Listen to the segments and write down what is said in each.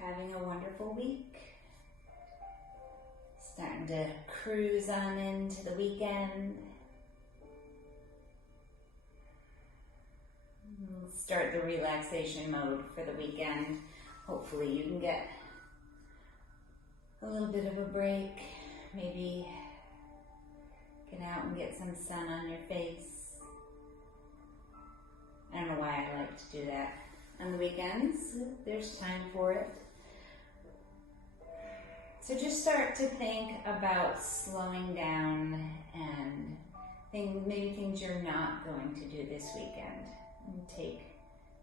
having a wonderful week. Starting to cruise on into the weekend. Start the relaxation mode for the weekend. Hopefully you can get a little bit of a break. Maybe get out and get some sun on your face. I don't know why I like to do that on the weekends. There's time for it. So just start to think about slowing down and maybe things you're not going to do this weekend. And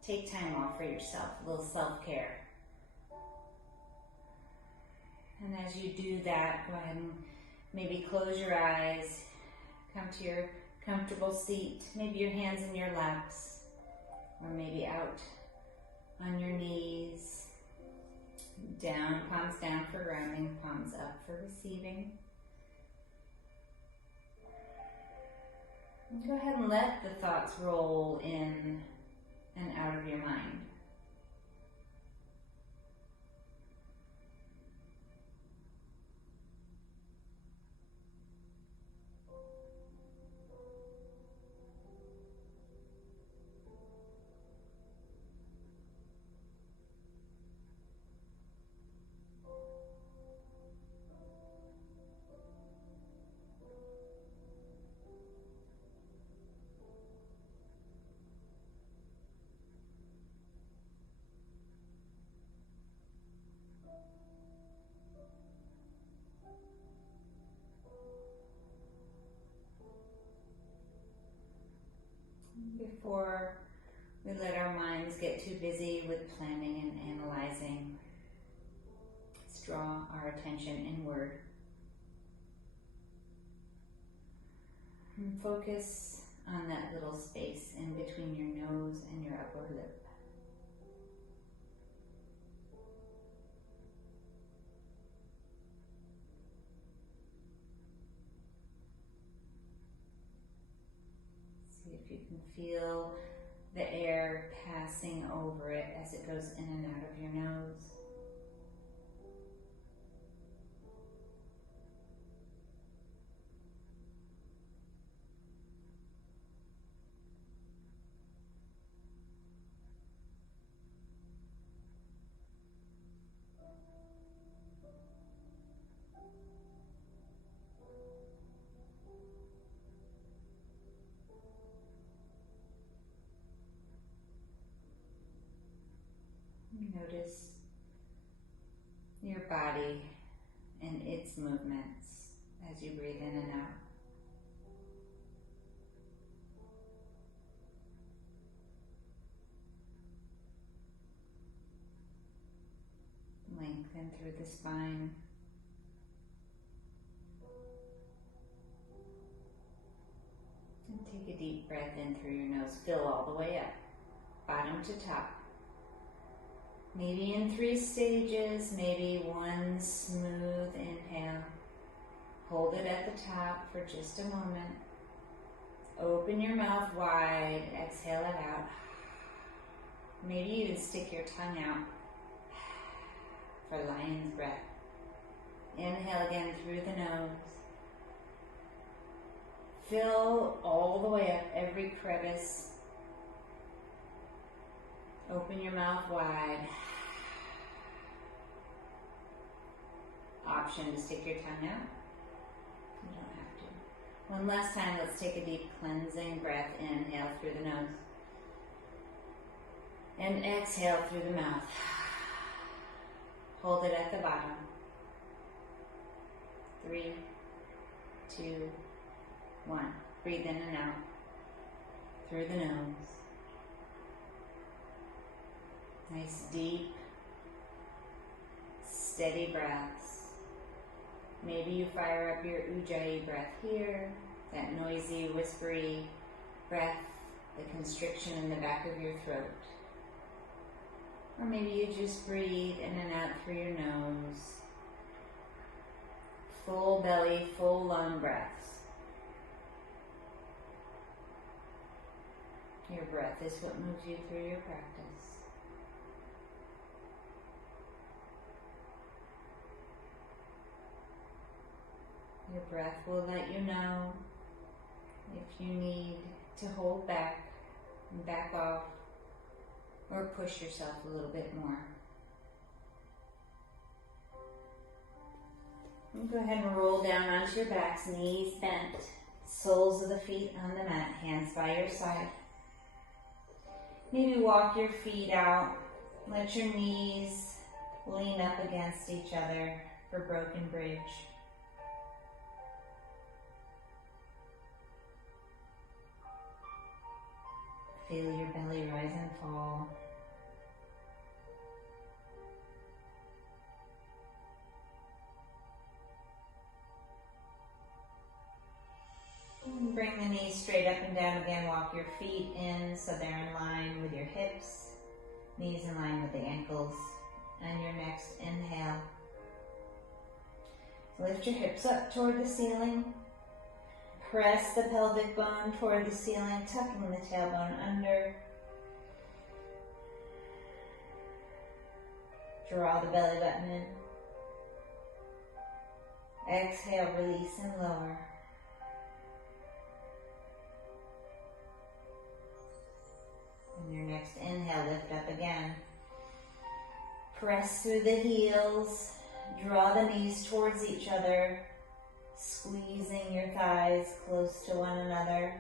take time off for yourself, a little self-care. And as you do that, go ahead and maybe close your eyes, come to your comfortable seat, maybe your hands in your laps, or maybe out on your knees, down, palms down for grounding, palms up for receiving. And go ahead and let the thoughts roll in and out of your mind. Before we let our minds get too busy with planning and analyzing, let's draw our attention inward and focus on that little space in between your nose and your upper lip. If you can feel the air passing over it as it goes in and out of your nose. Notice your body and its movements as you breathe in and out. Lengthen through the spine. And take a deep breath in through your nose. Fill all the way up, bottom to top. Maybe in 3 stages, maybe one smooth inhale. Hold it at the top for just a moment. Open your mouth wide, exhale it out. Maybe even stick your tongue out for lion's breath. Inhale again through the nose. Fill all the way up every crevice. Open your mouth wide. Option to stick your tongue out. You don't have to. One last time, let's take a deep cleansing breath. Inhale through the nose. And exhale through the mouth. Hold it at the bottom. 3, 2, 1. Breathe in and out through the nose. Nice deep, steady breaths. Maybe you fire up your ujjayi breath here, that noisy, whispery breath, the constriction in the back of your throat. Or maybe you just breathe in and out through your nose. Full belly, full lung breaths. Your breath is what moves you through your practice. Your breath will let you know if you need to hold back and back off or push yourself a little bit more. And go ahead and roll down onto your backs, knees bent, soles of the feet on the mat, hands by your side. Maybe walk your feet out, let your knees lean up against each other for broken bridge. Feel your belly rise and fall. And bring the knees straight up and down again. Walk your feet in so they're in line with your hips, knees in line with the ankles. And your next inhale. Lift your hips up toward the ceiling. Press the pelvic bone toward the ceiling, tucking the tailbone under. Draw the belly button in. Exhale, release and lower. And your next inhale, lift up again. Press through the heels. Draw the knees towards each other, squeezing your thighs close to one another.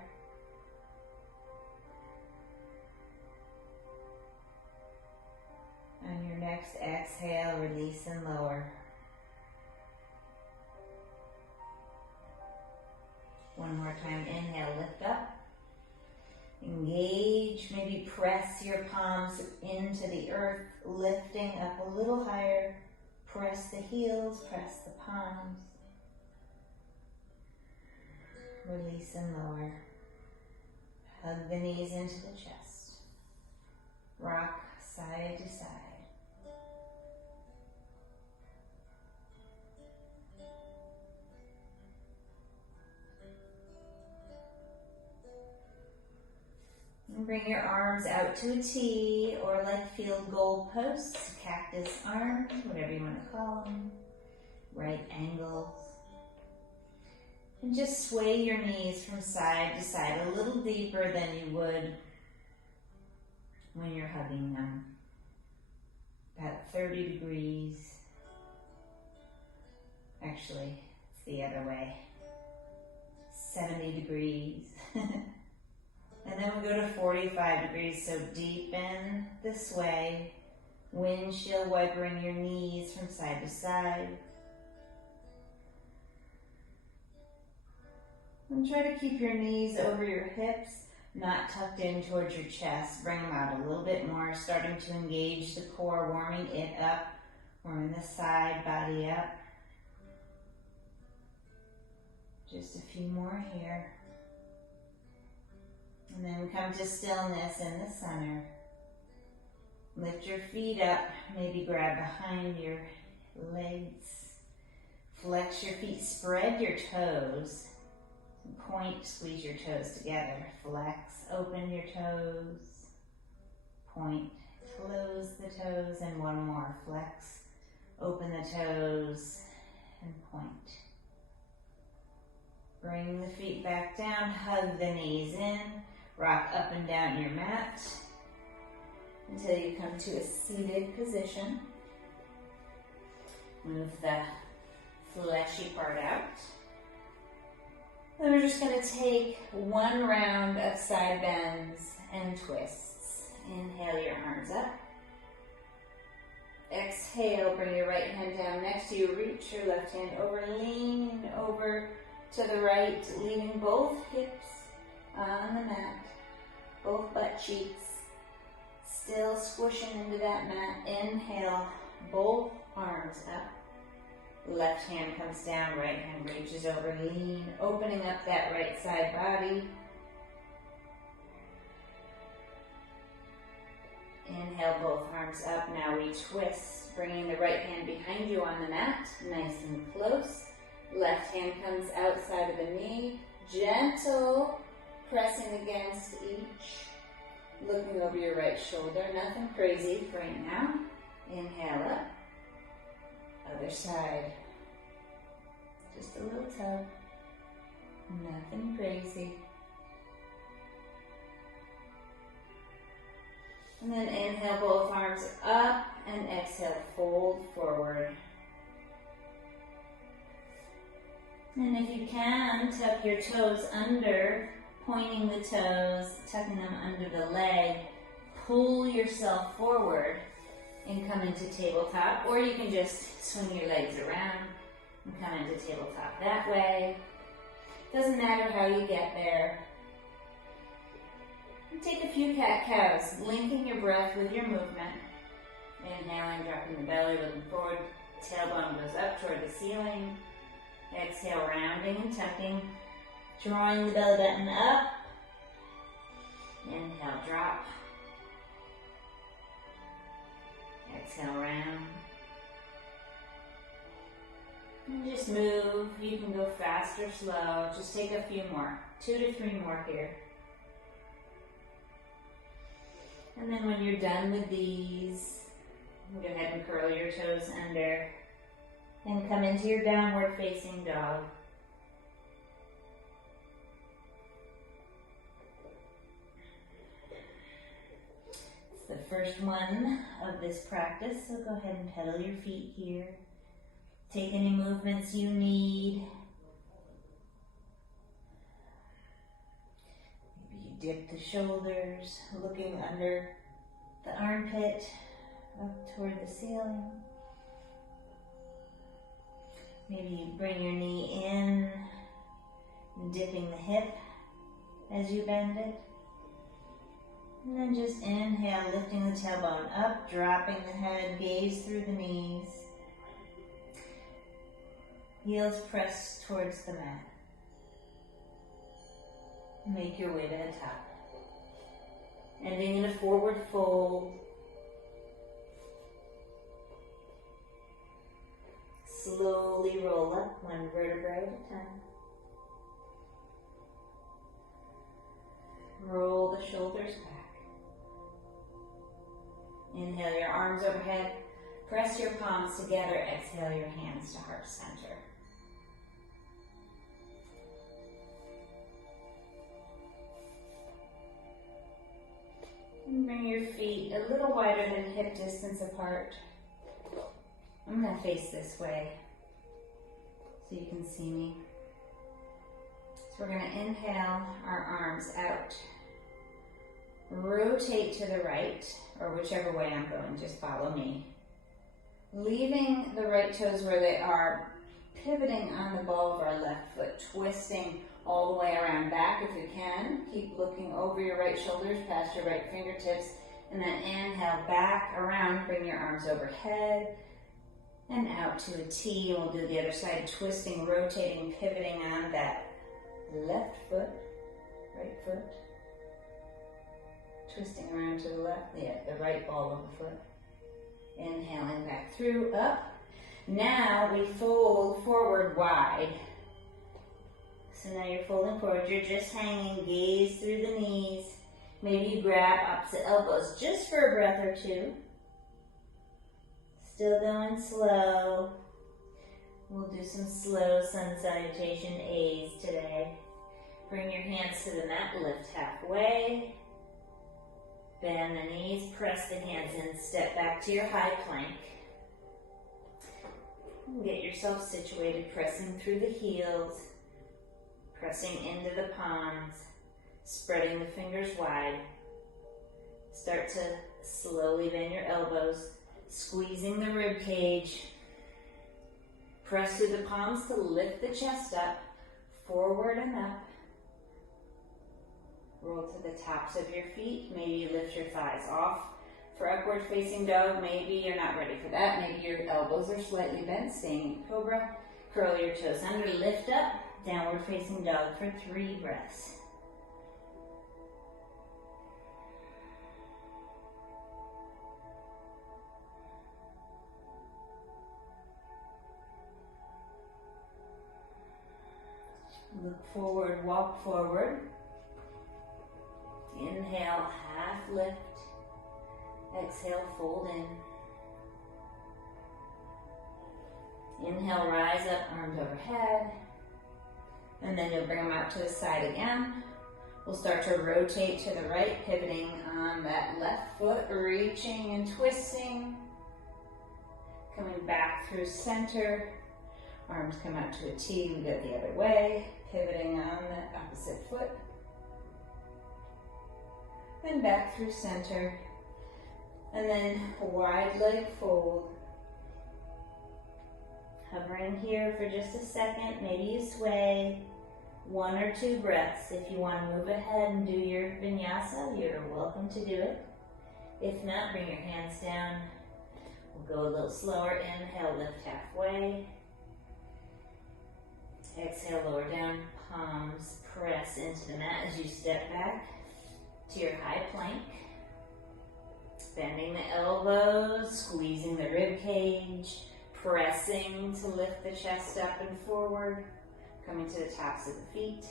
And your next exhale, release and lower. One more time, inhale, lift up. Engage, maybe press your palms into the earth, lifting up a little higher. Press the heels, press the palms. Release and lower. Hug the knees into the chest. Rock side to side. And bring your arms out to a T or like field goal posts, cactus arms, whatever you want to call them, right angles. And just sway your knees from side to side a little deeper than you would when you're hugging them. About 30 degrees. Actually, it's the other way. 70 degrees. And then we go to 45 degrees, so deepen this way. Windshield wipering your knees from side to side. And try to keep your knees over your hips, not tucked in towards your chest. Bring them out a little bit more, starting to engage the core, warming it up, warming the side body up. Just a few more here. And then we come to stillness in the center. Lift your feet up, maybe grab behind your legs. Flex your feet, spread your toes. Point, squeeze your toes together. Flex, open your toes. Point, close the toes, and one more. Flex, open the toes, and point. Bring the feet back down, hug the knees in. Rock up and down your mat until you come to a seated position. Move the fleshy part out. Then we're just going to take one round of side bends and twists. Inhale your arms up. Exhale, bring your right hand down next to you. Reach your left hand over, lean over to the right, leaning both hips on the mat, both butt cheeks, still squishing into that mat. Inhale, both arms up. Left hand comes down, right hand reaches over, lean, opening up that right side body. Inhale, both arms up. Now we twist, bringing the right hand behind you on the mat, nice and close. Left hand comes outside of the knee, gentle, pressing against each, looking over your right shoulder. Nothing crazy for right now. Inhale up, other side. Just a little tug. Nothing crazy. And then inhale, both arms up, and exhale, fold forward. And if you can, tuck your toes under, pointing the toes, tucking them under the leg. Pull yourself forward and come into tabletop, or you can just swing your legs around and come into tabletop that way. Doesn't matter how you get there. And take a few cat-cows, linking your breath with your movement. Inhaling, dropping the belly, looking forward. Tailbone goes up toward the ceiling. Exhale, rounding and tucking. Drawing the belly button up. Inhale, drop. Exhale, round. And just move. You can go fast or slow. Just take a few more. 2 to 3 more here. And then when you're done with these, go ahead and curl your toes under and come into your downward facing dog. It's the first one of this practice, so go ahead and pedal your feet here. Take any movements you need. Dip the shoulders, looking under the armpit, up toward the ceiling. Maybe you bring your knee in, dipping the hip as you bend it. And then just inhale, lifting the tailbone up, dropping the head, gaze through the knees. Heels press towards the mat. Make your way to the top. Ending in a forward fold. Slowly roll up, one vertebrae at a time. Roll the shoulders back. Inhale your arms overhead. Press your palms together. Exhale your hands to heart center. And bring your feet a little wider than hip distance apart. I'm going to face this way so you can see me. So we're going to inhale our arms out. Rotate to the right, or whichever way I'm going, just follow me. Leaving the right toes where they are, pivoting on the ball of our left foot, twisting all the way around back if you can. Keep looking over your right shoulders, past your right fingertips, and then inhale back around, bring your arms overhead and out to a T. We'll do the other side, twisting, rotating, pivoting on that left foot, right foot, twisting around to the left, the right ball of the foot. Inhaling back through, up. Now we fold forward wide. So now you're folding forward, you're just hanging, gaze through the knees. Maybe you grab opposite elbows just for a breath or two. Still going slow. We'll do some slow sun salutation A's today. Bring your hands to the mat, lift halfway. Bend the knees, press the hands in, step back to your high plank. Get yourself situated, pressing through the heels. Pressing into the palms, spreading the fingers wide. Start to slowly bend your elbows, squeezing the rib cage. Press through the palms to lift the chest up, forward and up. Roll to the tops of your feet. Maybe you lift your thighs off for upward facing dog. Maybe you're not ready for that. Maybe your elbows are slightly bent, staying in cobra. Curl your toes under, lift up. Downward facing dog for 3 breaths. Look forward, walk forward. Inhale, half lift. Exhale, fold in. Inhale, rise up, arms overhead. And then you'll bring them out to the side again. We'll start to rotate to the right, pivoting on that left foot, reaching and twisting. Coming back through center. Arms come out to a T, we go the other way. Pivoting on the opposite foot. And back through center. And then wide leg fold. Hovering here for just a second. Maybe you sway 1 or 2 breaths. If you want to move ahead and do your vinyasa, you're welcome to do it. If not, bring your hands down. We'll go a little slower. Inhale, lift halfway. Exhale, lower down, palms press into the mat as you step back to your high plank. Bending the elbows, squeezing the rib cage, pressing to lift the chest up and forward, coming to the tops of the feet.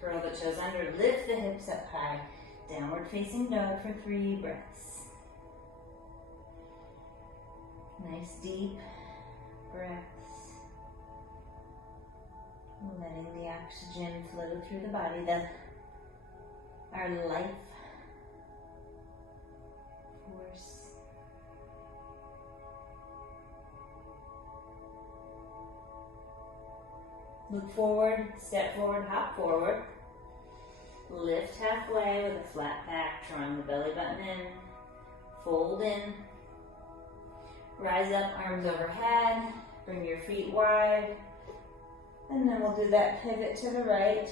Curl the toes under, lift the hips up high. Downward facing dog for 3 breaths. Nice deep breaths. Letting the oxygen flow through the body, our life force. Look forward, step forward, hop forward. Lift halfway with a flat back, drawing the belly button in. Fold in. Rise up, arms overhead. Bring your feet wide. And then we'll do that pivot to the right.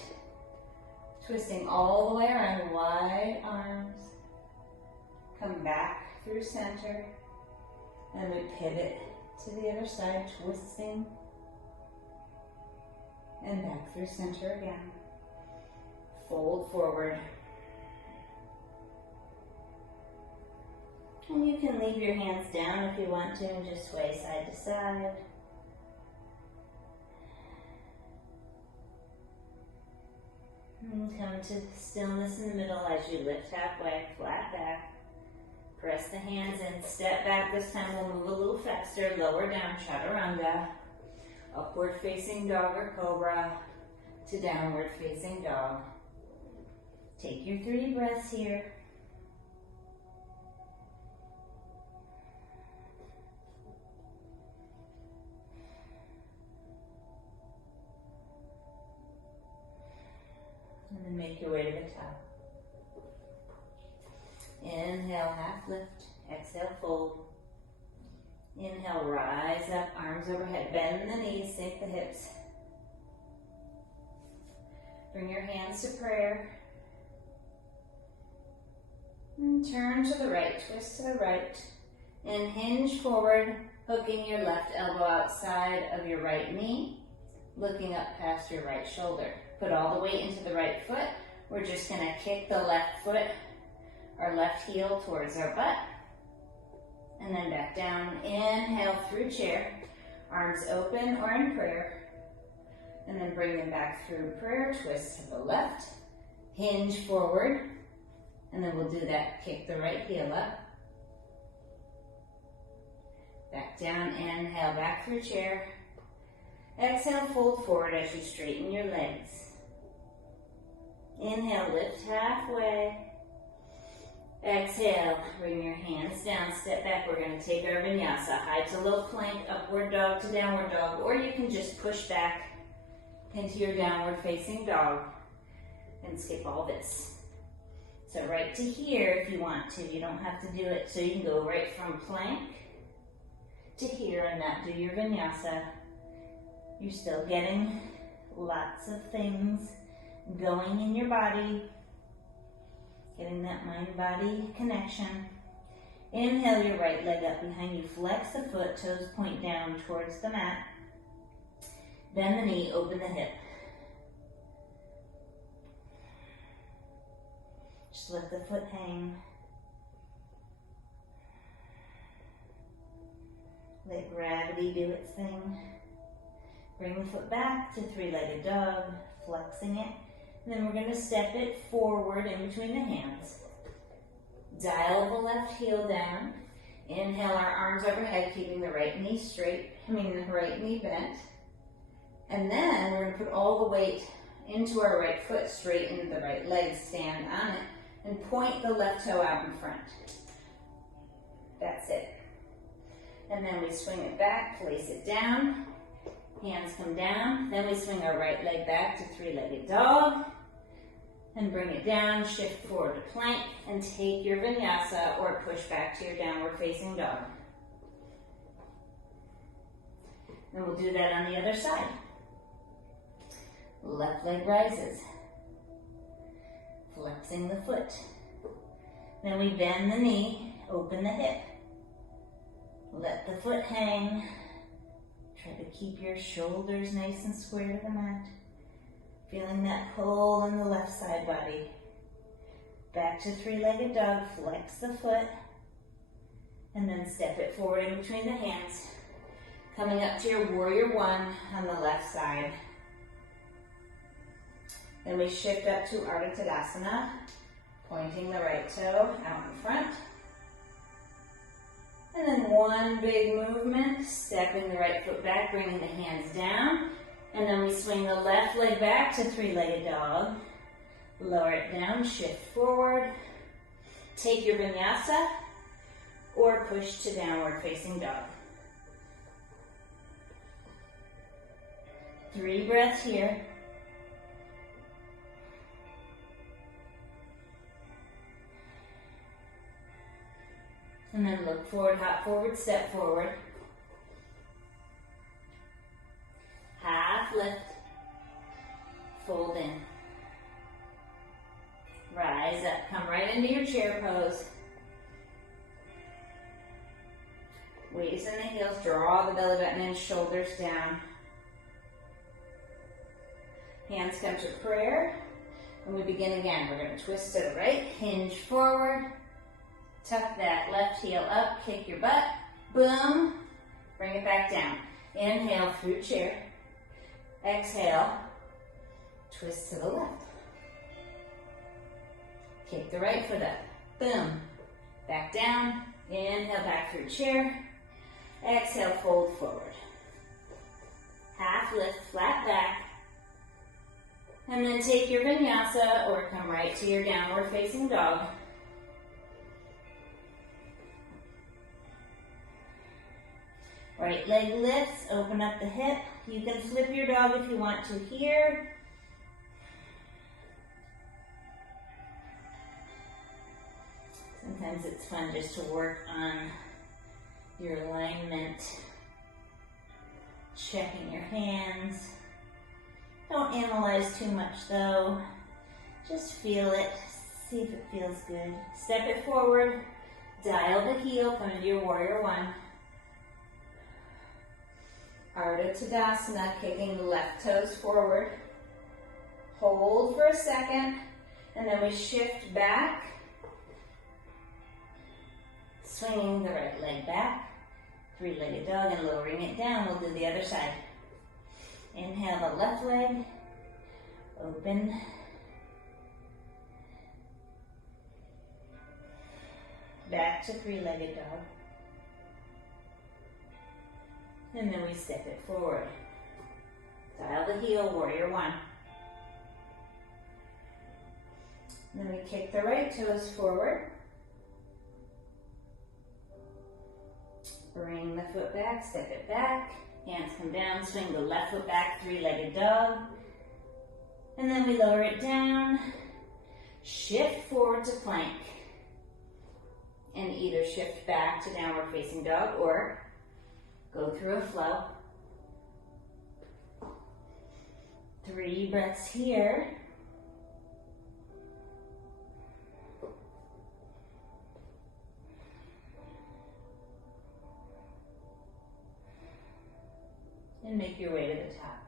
Twisting all the way around, wide arms. Come back through center. And we pivot to the other side, twisting. And back through center again. Fold forward. And you can leave your hands down if you want to and just sway side to side. And come to stillness in the middle as you lift halfway, flat back. Press the hands in, step back. This time we'll move a little faster. Lower down, chaturanga. Upward facing dog or cobra to downward facing dog. Take your 3 breaths here. And then make your way to the top. Inhale, half lift. Exhale, fold. Inhale, rise up, arms overhead. Bend the knees, sink the hips. Bring your hands to prayer. And turn to the right, twist to the right. And hinge forward, hooking your left elbow outside of your right knee, looking up past your right shoulder. Put all the weight into the right foot. We're just going to kick the left foot, our left heel towards our butt. And then back down. Inhale through chair. Arms open or in prayer. And then bring them back through prayer. Twist to the left. Hinge forward. And then we'll do that. Kick the right heel up. Back down. Inhale back through chair. Exhale, fold forward as you straighten your legs. Inhale, lift halfway. Exhale, bring your hands down, step back. We're going to take our vinyasa, high to low plank, upward dog to downward dog, or you can just push back into your downward facing dog and skip all this. So right to here if you want to. You don't have to do it. So you can go right from plank to here and not do your vinyasa. You're still getting lots of things going in your body. Getting that mind-body connection. Inhale your right leg up behind you. Flex the foot, toes point down towards the mat. Bend the knee, open the hip. Just let the foot hang. Let gravity do its thing. Bring the foot back to 3-legged dog, flexing it. And then we're going to step it forward in between the hands. Dial the left heel down. Inhale our arms overhead, keeping the right knee straight, the right knee bent. And then we're gonna put all the weight into our right foot, straight into the right leg, stand on it, and point the left toe out in front. That's it. And then we swing it back, place it down, hands come down, then we swing our right leg back to three-legged dog, and bring it down, shift forward to plank, and take your vinyasa or push back to your downward facing dog. And we'll do that on the other side. Left leg rises, flexing the foot. Then we bend the knee, open the hip. Let the foot hang. Try to keep your shoulders nice and square to the mat. Feeling that pull in the left side body. Back to three-legged dog, flex the foot, and then step it forward in between the hands. Coming up to your warrior one on the left side. Then we shift up to Ardha Tadasana, pointing the right toe out in front. And then one big movement, stepping the right foot back, bringing the hands down. And then we swing the left leg back to three-legged dog. Lower it down, shift forward. Take your vinyasa or push to downward facing dog. 3 breaths here. And then look forward, hop forward, step forward. Half lift, fold in. Rise up, come right into your chair pose. Weights in the heels, draw the belly button in, shoulders down. Hands come to prayer, and we begin again. We're going to twist to the right, hinge forward. Tuck that left heel up, kick your butt, boom, bring it back down. Inhale through chair, exhale, twist to the left. Kick the right foot up, boom, back down, inhale back through chair, exhale, fold forward. Half lift, flat back, and then take your vinyasa or come right to your downward facing dog. Right leg lifts, open up the hip. You can flip your dog if you want to here. Sometimes it's fun just to work on your alignment, checking your hands. Don't analyze too much though. Just feel it, see if it feels good. Step it forward, dial the heel, come into your warrior one. Ardha Tadasana, kicking the left toes forward. Hold for a second, and then we shift back. Swinging the right leg back. Three-legged dog and lowering it down. We'll do the other side. Inhale the left leg. Open. Back to three-legged dog. And then we step it forward. Dial the heel, warrior one. And then we kick the right toes forward. Bring the foot back, step it back. Hands come down, swing the left foot back, three-legged dog. And then we lower it down. Shift forward to plank. And either shift back to downward facing dog or go through a flow. 3 breaths here. And make your way to the top.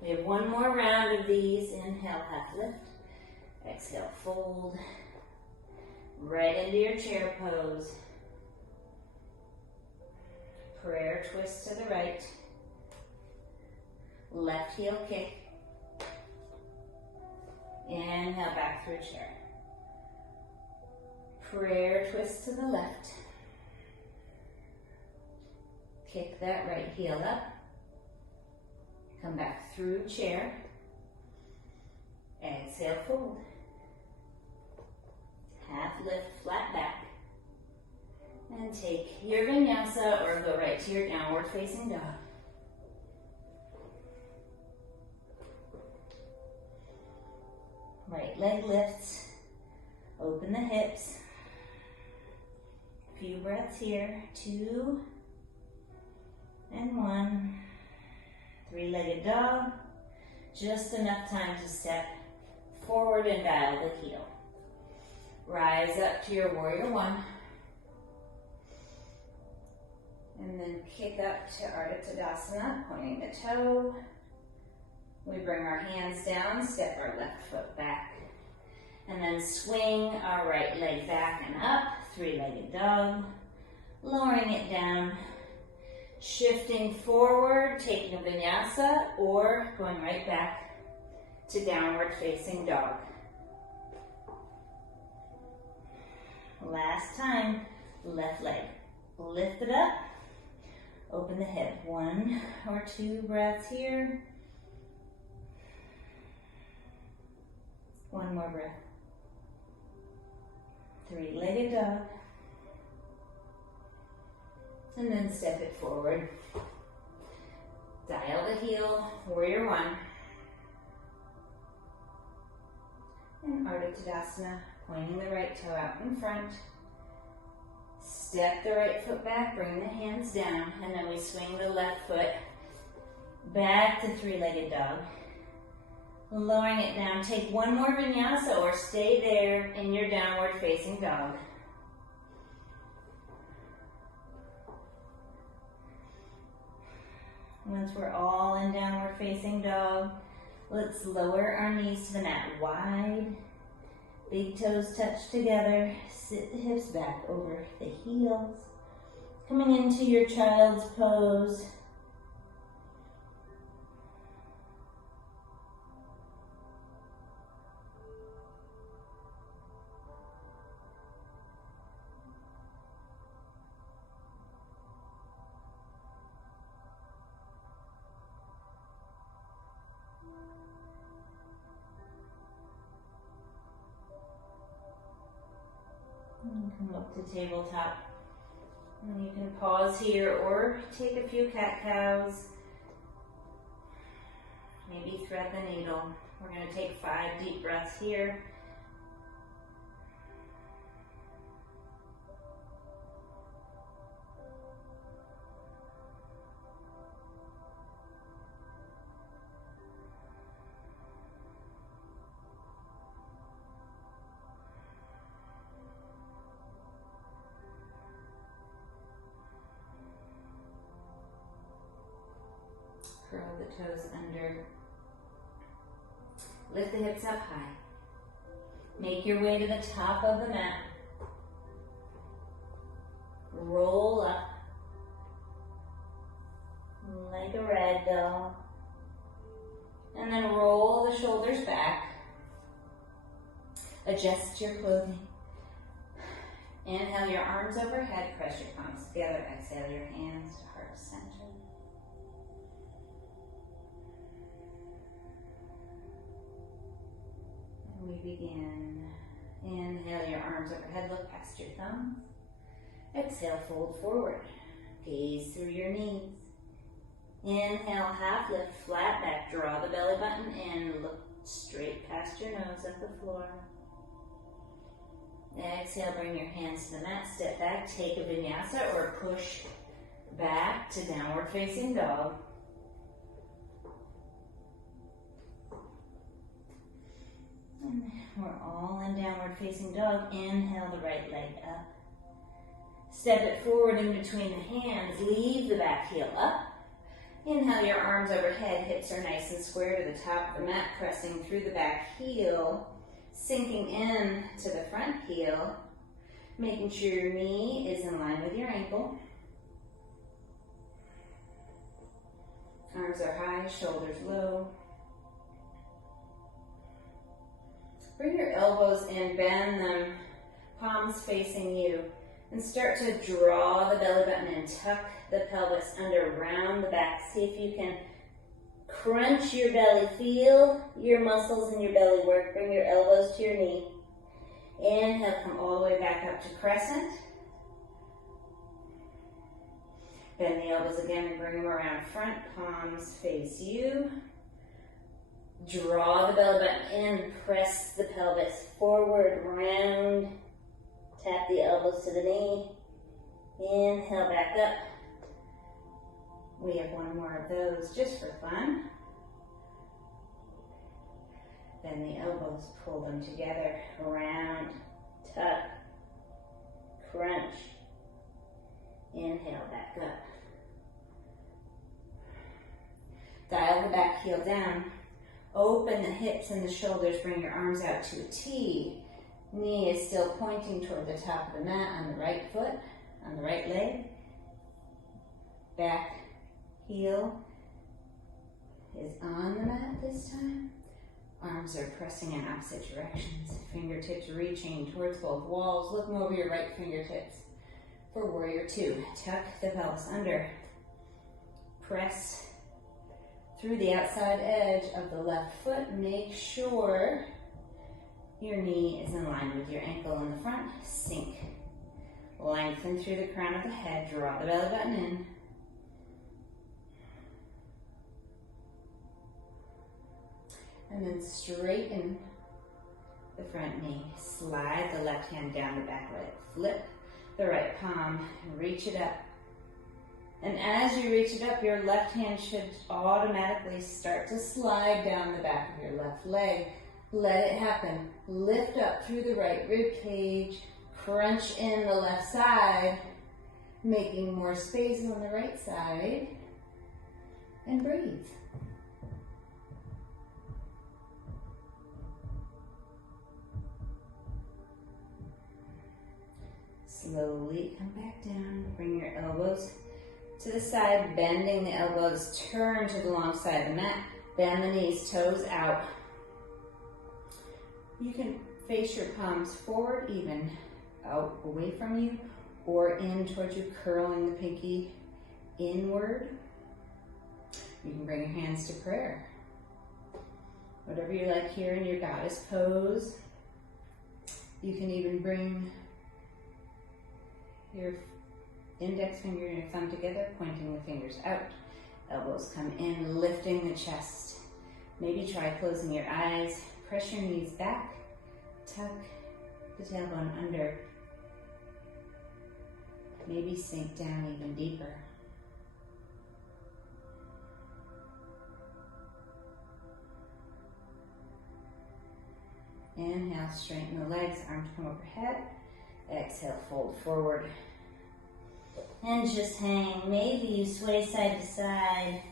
We have one more round of these. Inhale, half lift. Exhale, fold. Right into your chair pose. Prayer twist to the right. Left heel kick. Inhale back through chair. Prayer twist to the left. kick that right heel up. Come back through chair. Exhale, fold. Half lift, flat back. And take your vinyasa or go right to your downward facing dog. Right leg lifts. Open the hips. Few breaths here. 2 and 1. Three-legged dog. Just enough time to step forward and dial the heel. Rise up to your warrior 1. And then kick up to Ardha Tadasana, pointing the toe. We bring our hands down, step our left foot back. And then swing our right leg back and up, three-legged dog. Lowering it down, shifting forward, taking a vinyasa, or going right back to downward facing dog. Last time, left leg. Lift it up, open the hip. 1 or 2 breaths here. 1 more breath. Three-legged dog. And then step it forward. Dial the heel, warrior 1. And Ardha Tadasana, pointing the right toe out in front. Step the right foot back, bring the hands down, and then we swing the left foot back to three-legged dog. Lowering it down, take 1 more vinyasa or stay there in your downward facing dog. Once we're all in downward facing dog, let's lower our knees to the mat wide. Big toes touch together. Sit the hips back over the heels. Coming into your child's pose. Come up to tabletop. And you can pause here or take a few cat-cows. Maybe thread the needle. We're going to take 5 deep breaths here. Curl the toes under. Lift the hips up high. Make your way to the top of the mat. Roll up like a rag doll. And then roll the shoulders back. Adjust your clothing. Inhale your arms overhead, press your palms together. Exhale your hands to heart center. We begin. Inhale your arms overhead, look past your thumbs. Exhale, fold forward. Gaze through your knees. Inhale, half lift, flat back, draw the belly button in, look straight past your nose at the floor. Exhale, bring your hands to the mat, step back, take a vinyasa or push back to downward facing dog. And we're all in downward facing dog. Inhale the right leg up. Step it forward in between the hands. Leave the back heel up. Inhale your arms overhead. Hips are nice and square to the top of the mat. Pressing through the back heel. Sinking in to the front heel. Making sure your knee is in line with your ankle. Arms are high, shoulders low. Bring your elbows in, bend them, palms facing you. And start to draw the belly button and tuck the pelvis under, round the back. See if you can crunch your belly. Feel your muscles in your belly work. Bring your elbows to your knee. Inhale, come all the way back up to crescent. Bend the elbows again and bring them around front. Palms face you. Draw the belly button in. Press the pelvis forward, round. Tap the elbows to the knee. Inhale, back up. We have one more of those just for fun. Bend the elbows, pull them together, round, tuck, crunch. Inhale, back up. Dial the back heel down. Open the hips and the shoulders, bring your arms out to a T. Knee is still pointing toward the top of the mat on the right foot, on the right leg. Back heel is on the mat this time. Arms are pressing in opposite directions. Fingertips reaching towards both walls. Looking over your right fingertips for warrior two. Tuck the pelvis under. Press through the outside edge of the left foot. Make sure your knee is in line with your ankle in the front. Sink. Lengthen through the crown of the head. Draw the belly button in. And then straighten the front knee. Slide the left hand down the back leg. Flip the right palm and reach it up. And as you reach it up, your left hand should automatically start to slide down the back of your left leg. Let it happen. Lift up through the right rib cage. Crunch in the left side, making more space on the right side. And breathe. Slowly come back down. Bring your elbows to the side, bending the elbows. Turn to the long side of the mat. Bend the knees, toes out. You can face your palms forward, even out away from you, or in towards you, curling the pinky inward. You can bring your hands to prayer. Whatever you like here in your goddess pose. You can even bring your index finger and your thumb together, pointing the fingers out. Elbows come in, lifting the chest. Maybe try closing your eyes. Press your knees back. Tuck the tailbone under. Maybe sink down even deeper. Inhale, straighten the legs, arms come overhead. Exhale, fold forward. And just hang. Maybe you sway side to side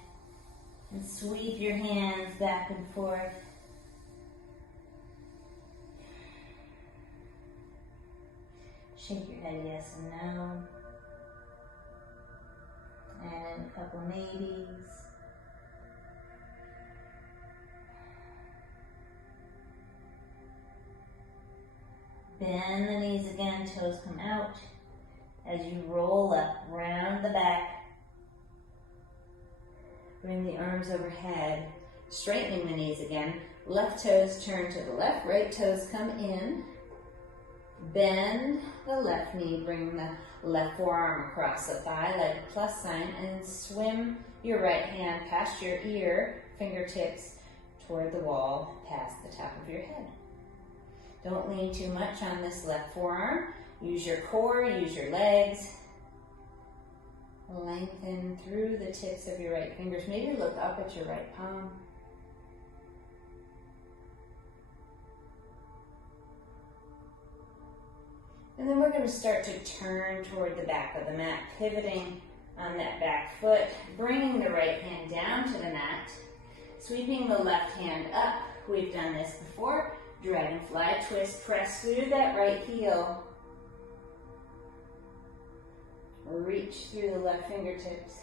and sweep your hands back and forth. Shake your head yes and no. And a couple maybes. Bend the knees again, toes come out. As you roll up, round the back. Bring the arms overhead, straightening the knees again. Left toes turn to the left, right toes come in. Bend the left knee, bring the left forearm across the thigh like a plus sign, and swim your right hand past your ear, fingertips toward the wall, past the top of your head. Don't lean too much on this left forearm. Use your core, use your legs. Lengthen through the tips of your right fingers. Maybe look up at your right palm. And then we're going to start to turn toward the back of the mat, pivoting on that back foot, bringing the right hand down to the mat, sweeping the left hand up. We've done this before. Dragonfly twist, press through that right heel. Reach through the left fingertips.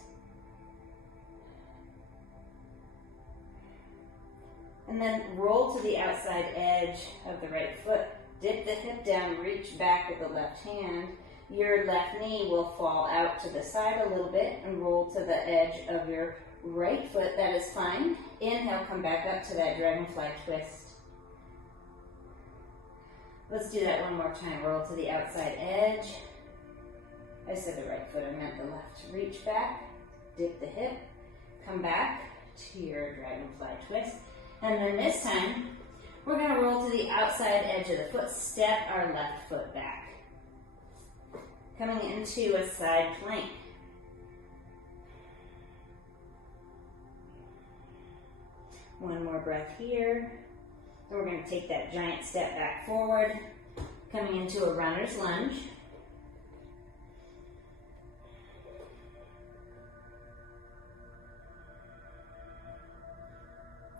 And then roll to the outside edge of the right foot. Dip the hip down, reach back with the left hand. your left knee will fall out to the side a little bit and roll to the edge of your right foot. That is fine. Inhale, come back up to that dragonfly twist. Let's do that one more time. Roll to the outside edge. I said the right foot, I meant the left. Reach back, dip the hip, come back to your dragonfly twist. And then this time, we're going to roll to the outside edge of the foot, step our left foot back. Coming into a side plank. One more breath here. And we're going to take that giant step back forward, coming into a runner's lunge.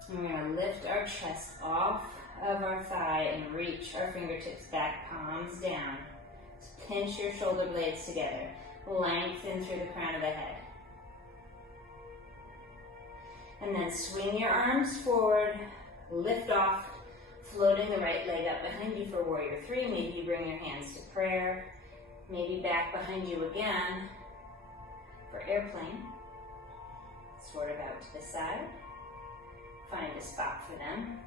And we're going to lift our chest off of our thigh and reach our fingertips back, palms down. So pinch your shoulder blades together. Lengthen through the crown of the head. And then swing your arms forward, lift off, floating the right leg up behind you for warrior three. Maybe you bring your hands to prayer. Maybe back behind you again for airplane. Sort of out to the side. Find a spot for them.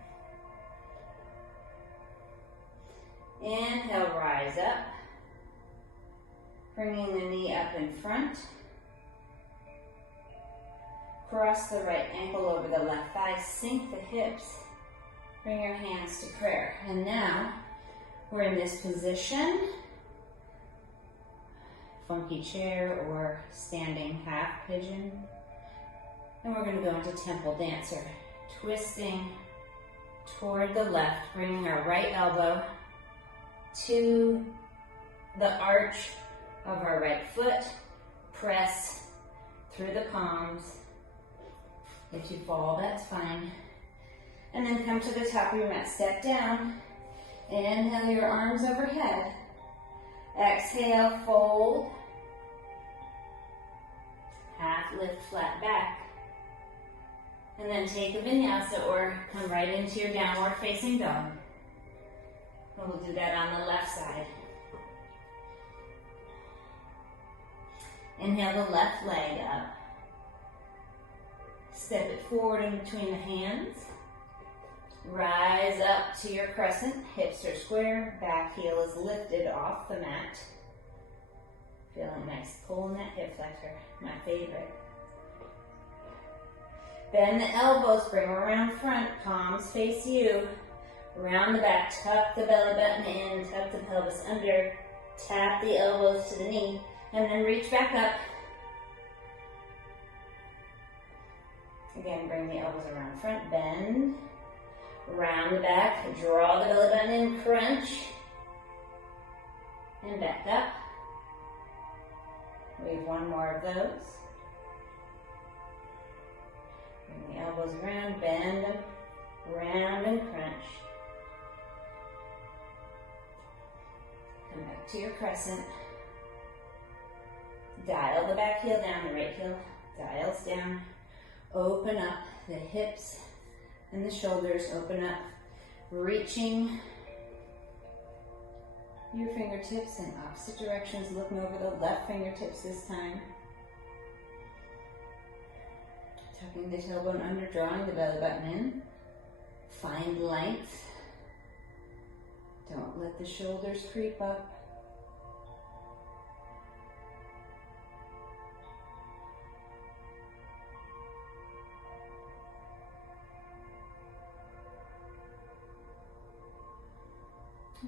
Inhale, rise up. Bringing the knee up in front. Cross the right ankle over the left thigh. Sink the hips. Bring your hands to prayer. And now, we're in this position. Funky chair or standing half pigeon. And we're going to go into temple dancer. Twisting toward the left, bringing our right elbow to the arch of our right foot. Press through the palms. If you fall, that's fine. And then come to the top of your mat. Step down. Inhale your arms overhead. Exhale, fold. Half lift, flat back. And then take a vinyasa or come right into your downward facing dog. And we'll do that on the left side. Inhale the left leg up. Step it forward in between the hands. Rise up to your crescent. Hips are square. Back heel is lifted off the mat. Feeling nice pull in that hip flexor. My favorite. Bend the elbows, bring them around front, palms face you. Round the back, tuck the belly button in, tuck the pelvis under, tap the elbows to the knee, and then reach back up. Again, bring the elbows around front, bend, round the back, draw the belly button in, crunch, and back up. We have one more of those. Bring the elbows around, bend them, round and crunch. Come back to your crescent. Dial the back heel down, the right heel dials down. Open up the hips and the shoulders, open up, reaching your fingertips in opposite directions, looking over the left fingertips this time. Tucking the tailbone under, drawing the belly button in. Find length. Don't let the shoulders creep up.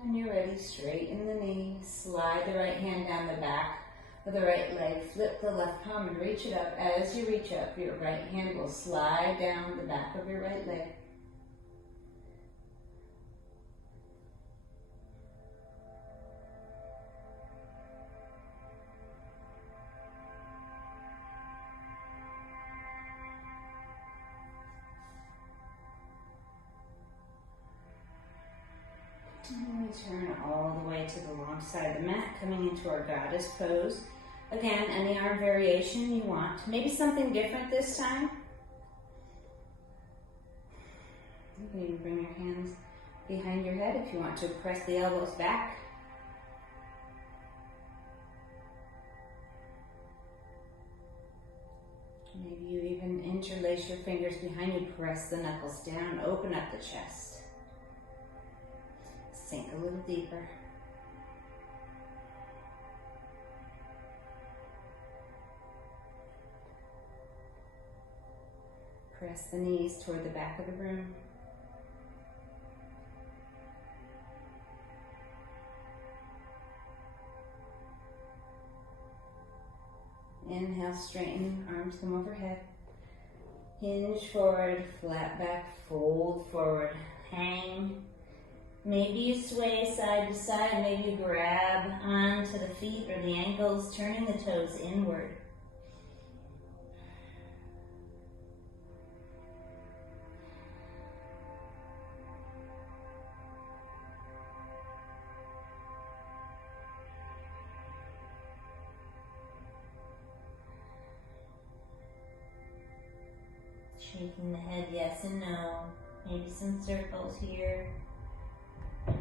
When you're ready, straighten the knee, slide the right hand down the back of the right leg, flip the left palm and reach it up. As you reach up, your right hand will slide down the back of your right leg. And we turn all the way to the long side of the mat, coming into our goddess pose. Again, any arm variation you want. Maybe something different this time. You can bring your hands behind your head if you want to press the elbows back. interlace your fingers behind you, press the knuckles down, open up the chest. Sink a little deeper. Press the knees toward the back of the room. Inhale, straighten, arms come overhead. Hinge forward, flat back, fold forward, hang. Maybe you sway side to side, maybe you grab onto the feet or the ankles, turning the toes inward. Shaking the head yes and no. Maybe some circles here. And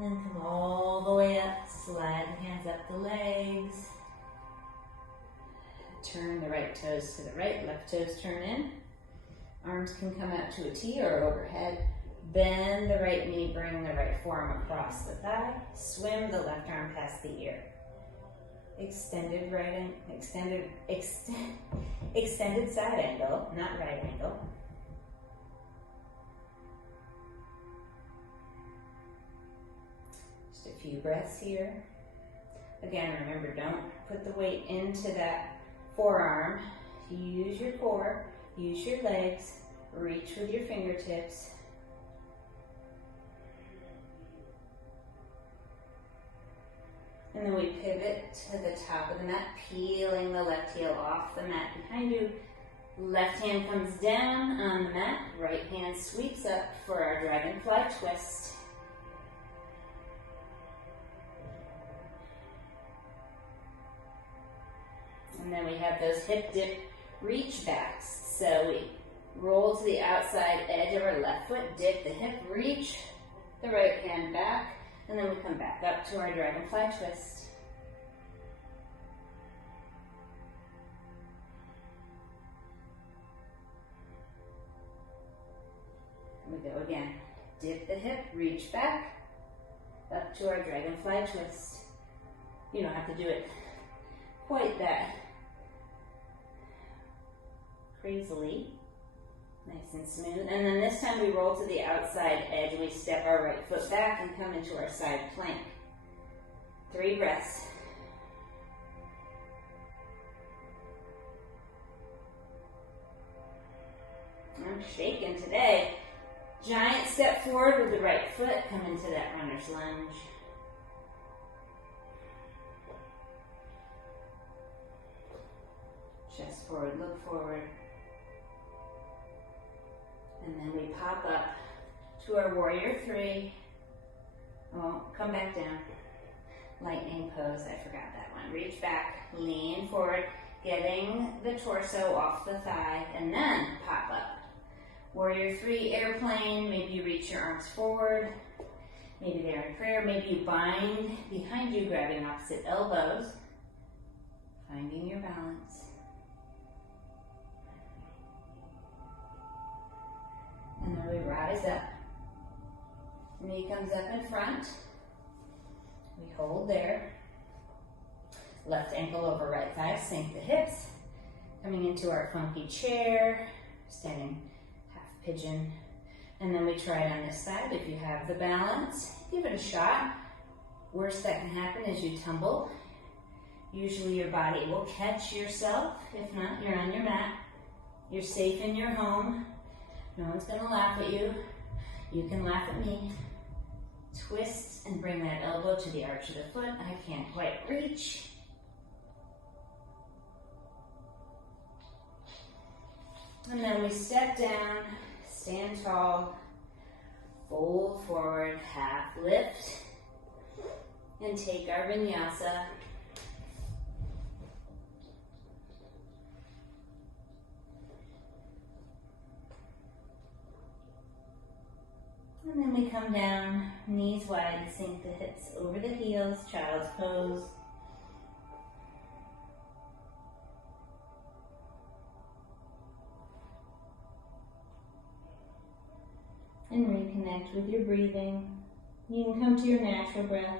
then come all the way up. Slide the hands up the legs. Turn the right toes to the right. Left toes turn in. Arms can come out to a T or overhead. Bend the right knee. Bring the right forearm across the thigh. Swim the left arm past the ear. Extended extended side angle, not right angle. Just a few breaths here. Again, remember, don't put the weight into that forearm. Use your core, use your legs, reach with your fingertips. And then we pivot to the top of the mat, peeling the left heel off the mat behind you. Left hand comes down on the mat, right hand sweeps up for our dragonfly twist. And then we have those hip dip reach backs. So we roll to the outside edge of our left foot, dip the hip, reach the right hand back, and then we come back up to our dragonfly twist. And we go again. Dip the hip, reach back, up to our dragonfly twist. You don't have to do it quite that crazily. Nice and smooth. And then this time we roll to the outside edge and we step our right foot back and come into our side plank. 3 breaths. I'm shaking today. Giant step forward with the right foot. Come into that runner's lunge. Chest forward, look forward. And then we pop up to our warrior 3. Oh, come back down. Lightning pose, I forgot that one. Reach back, lean forward, getting the torso off the thigh, and then pop up. Warrior 3, airplane. Maybe you reach your arms forward. Maybe they're in prayer. Maybe you bind behind you, grabbing opposite elbows. Finding your balance. And then we rise up. Knee comes up in front. We hold there. Left ankle over right thigh, sink the hips. Coming into our funky chair, standing half pigeon. And then we try it on this side. If you have the balance, give it a shot. Worst that can happen is you tumble. Usually your body will catch yourself. If not, you're on your mat. You're safe in your home. No one's gonna laugh at you. You can laugh at me. Twist and bring that elbow to the arch of the foot. I can't quite reach. And then we step down, stand tall, fold forward, half lift, and take our vinyasa. And then we come down, knees wide, sink the hips over the heels, child's pose. and reconnect with your breathing. You can come to your natural breath.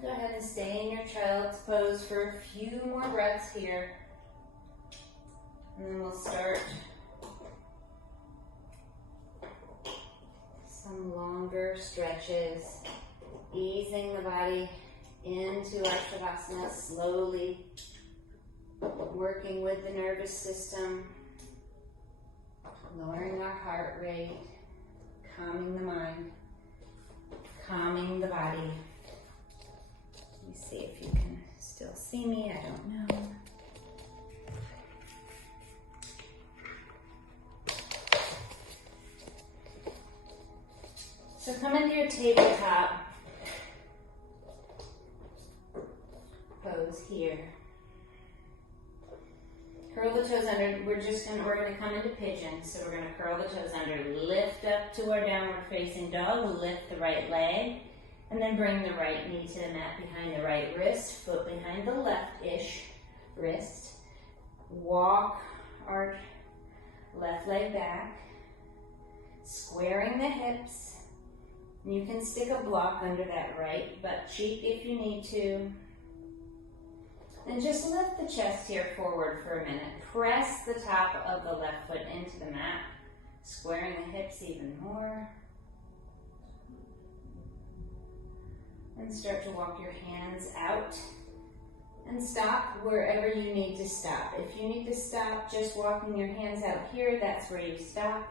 Go ahead and stay in your child's pose for a few more breaths here. And then we'll start some longer stretches, easing the body into our Shavasana slowly, working with the nervous system, lowering our heart rate, calming the mind, calming the body. Let me see if you can still see me, I don't know. So come into your tabletop pose here. Curl the toes under. We're gonna come into pigeon. So we're gonna curl the toes under, lift up to our downward facing dog, lift the right leg, and then bring the right knee to the mat behind the right wrist, foot behind the left-ish wrist. Walk our left leg back, squaring the hips. You can stick a block under that right butt cheek if you need to. And just lift the chest here forward for a minute. Press the top of the left foot into the mat, squaring the hips even more. And start to walk your hands out. And stop wherever you need to stop. If you need to stop just walking your hands out here, that's where you stop.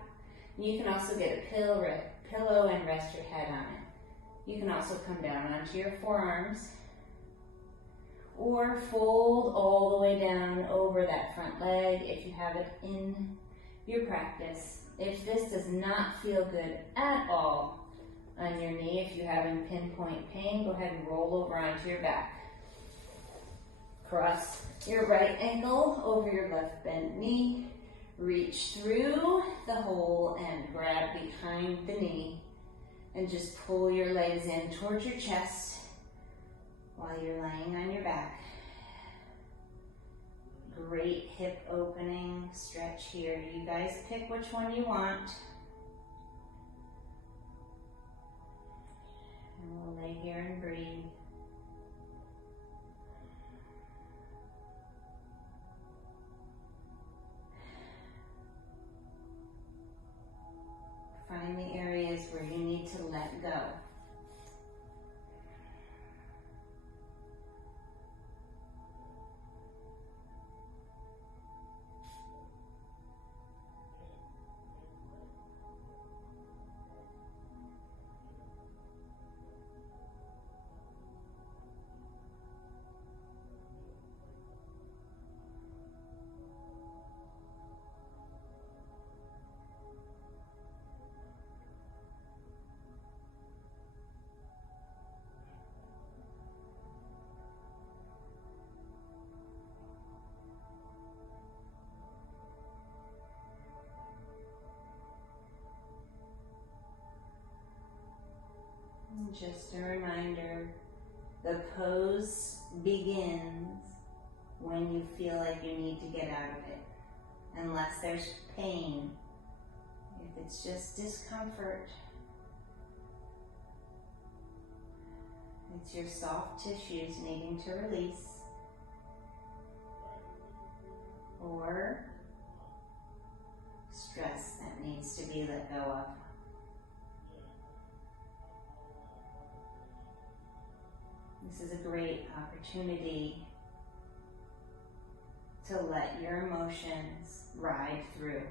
You can also get a pillow and rest your head on it. You can also come down onto your forearms or fold all the way down over that front leg if you have it in your practice. If this does not feel good at all on your knee, if you're having pinpoint pain, go ahead and roll over onto your back. Cross your right ankle over your left bent knee. Reach through the hole and grab behind the knee and just pull your legs in towards your chest while you're laying on your back. Great hip opening stretch here. You guys pick which one you want. And we'll lay here and breathe. Find the areas where you need to let go. Just a reminder, the pose begins when you feel like you need to get out of it, unless there's pain. If it's just discomfort, it's your soft tissues needing to release, or stress that needs to be let go of. This is a great opportunity to let your emotions ride through.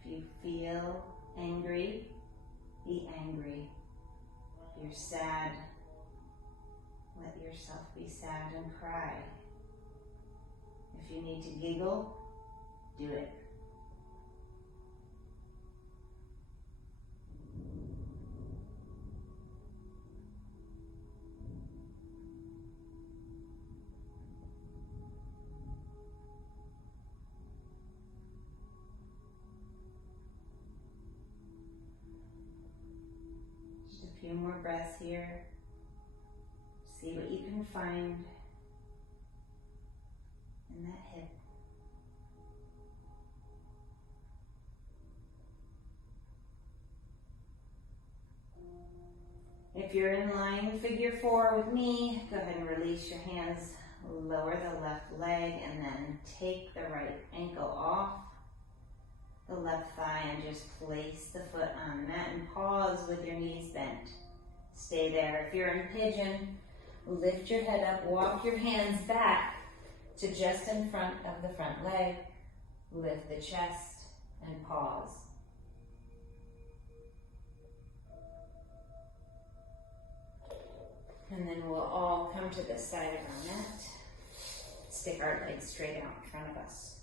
If you feel angry, be angry. If you're sad, let yourself be sad and cry. If you need to giggle, do it. Just a few more breaths here. See what you can find in that hip. If you're in line figure 4 with me, go ahead and release your hands. Lower the left leg and then take the right ankle off the left thigh and just place the foot on the mat and pause with your knees bent. Stay there. If you're in pigeon, lift your head up, walk your hands back to just in front of the front leg. Lift the chest and pause. And then we'll all come to the side of our mat. Stick our legs straight out in front of us.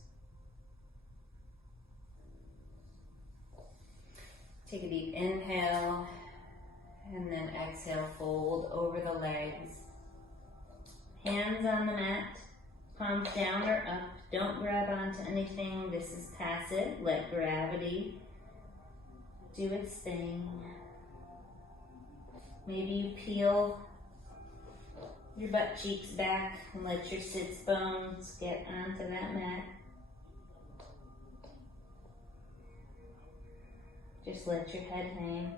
Take a deep inhale, and then exhale, fold over the legs. Hands on the mat, palms down or up. Don't grab onto anything. This is passive. Let gravity do its thing. Maybe you peel your butt cheeks back and let your sits bones get onto that mat. Just let your head hang.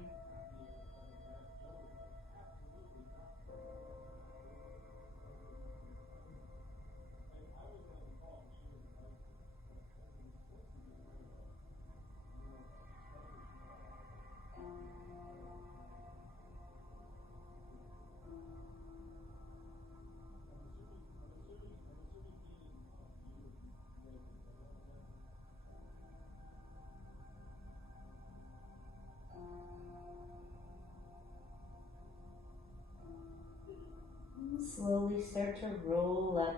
Slowly start to roll up.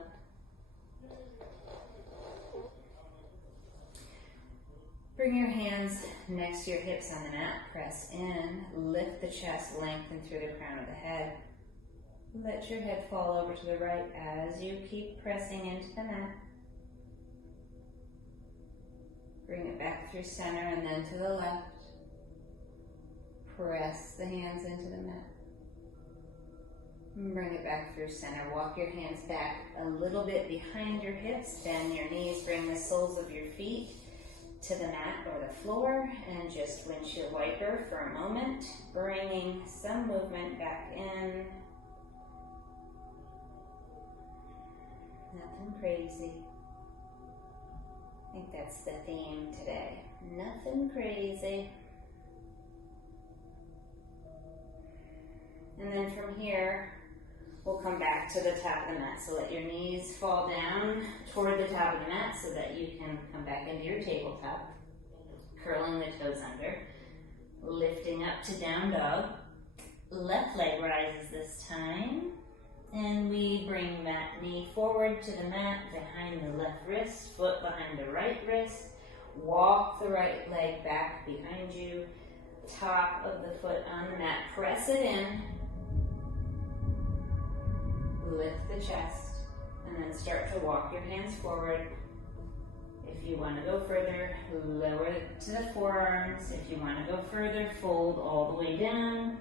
Bring your hands next to your hips on the mat. Press in. Lift the chest, lengthen through the crown of the head. Let your head fall over to the right as you keep pressing into the mat. Bring it back through center and then to the left. Press the hands into the mat. Bring it back through center. Walk your hands back a little bit behind your hips. Bend your knees. Bring the soles of your feet to the mat or the floor. And just windshield wiper for a moment. Bringing some movement back in. Nothing crazy. I think that's the theme today. Nothing crazy. And then from here, we'll come back to the top of the mat. So let your knees fall down toward the top of the mat so that you can come back into your tabletop. Curling the toes under. Lifting up to down dog. Left leg rises this time. And we bring that knee forward to the mat, behind the left wrist, foot behind the right wrist. Walk the right leg back behind you. Top of the foot on the mat. Press it in. Lift the chest, and then start to walk your hands forward. If you want to go further, lower to the forearms. If you want to go further, fold all the way down.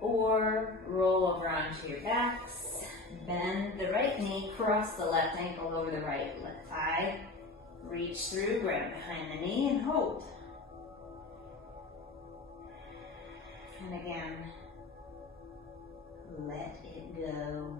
Or roll over onto your backs. Bend the right knee, cross the left ankle over the right left thigh. Reach through, grab behind the knee, and hold. And again, let it go.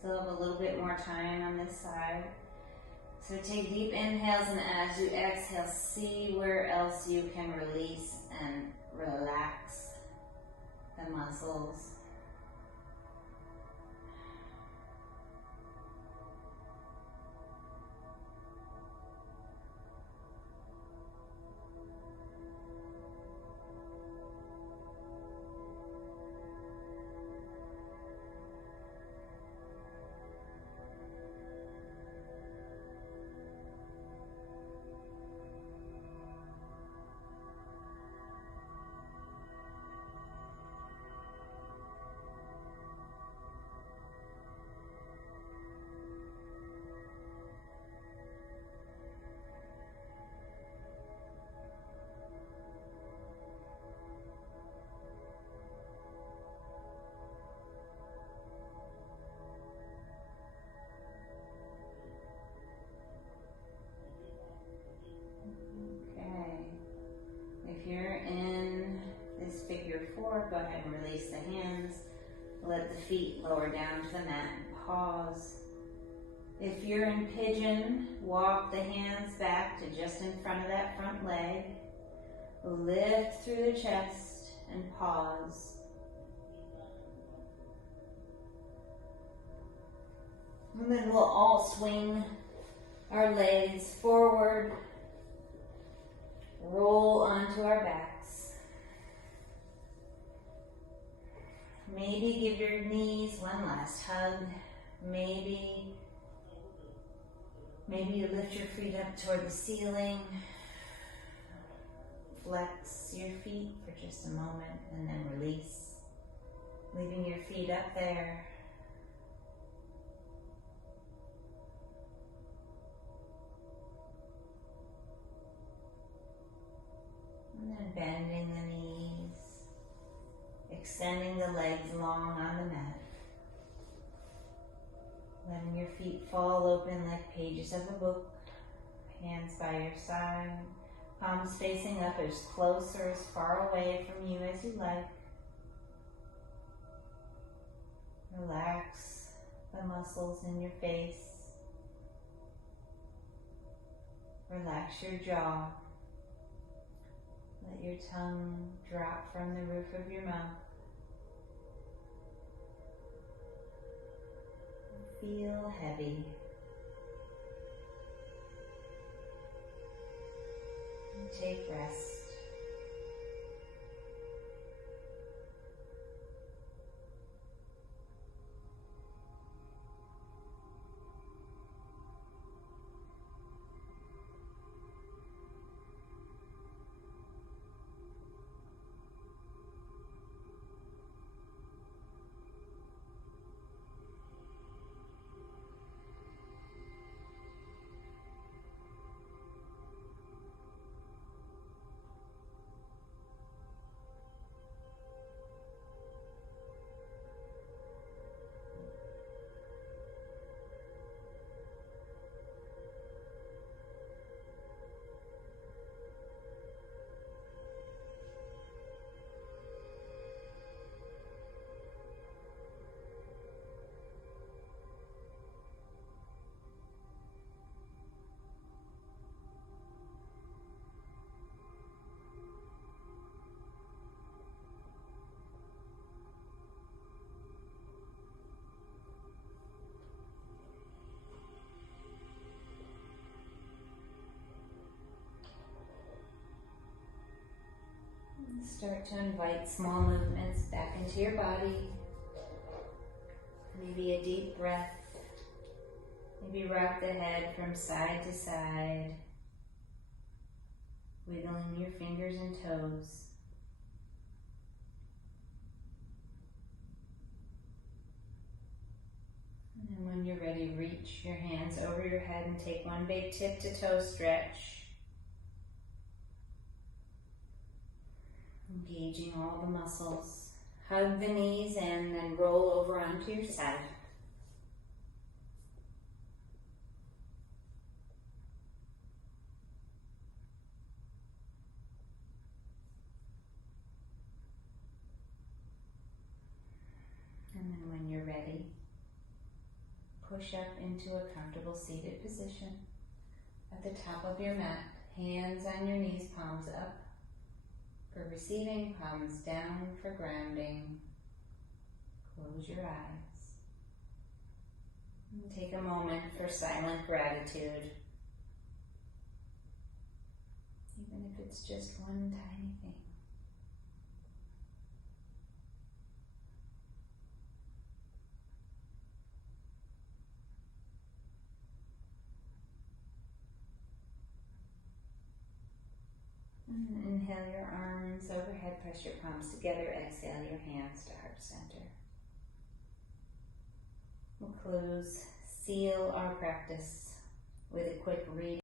Still have a little bit more time on this side. So take deep inhales, and as you exhale, see where else you can release and relax the muscles. If you're in this figure 4, go ahead and release the hands. Let the feet lower down to the mat and pause. If you're in pigeon, walk the hands back to just in front of that front leg. Lift through the chest and pause. And then we'll all swing our legs forward. Roll onto our backs. Maybe give your knees one last hug. Maybe you lift your feet up toward the ceiling. Flex your feet for just a moment and then release. Leaving your feet up there. And then bending the knees, extending the legs long on the mat. Letting your feet fall open like pages of a book. Hands by your side, palms facing up as close or as far away from you as you like. Relax the muscles in your face. Relax your jaw. Let your tongue drop from the roof of your mouth. Feel heavy. Take rest. Start to invite small movements back into your body. Maybe a deep breath. Maybe rock the head from side to side, wiggling your fingers and toes. And then when you're ready, reach your hands over your head and take one big tip to toe stretch. Engaging all the muscles. Hug the knees in and roll over onto your side. And then when you're ready, push up into a comfortable seated position. At the top of your mat, hands on your knees, palms up for receiving, palms down for grounding. Close your eyes. And take a moment for silent gratitude. Even if it's just one tiny thing. And inhale your arms overhead, press your palms together, exhale your hands to heart center. We'll seal our practice with a quick reading.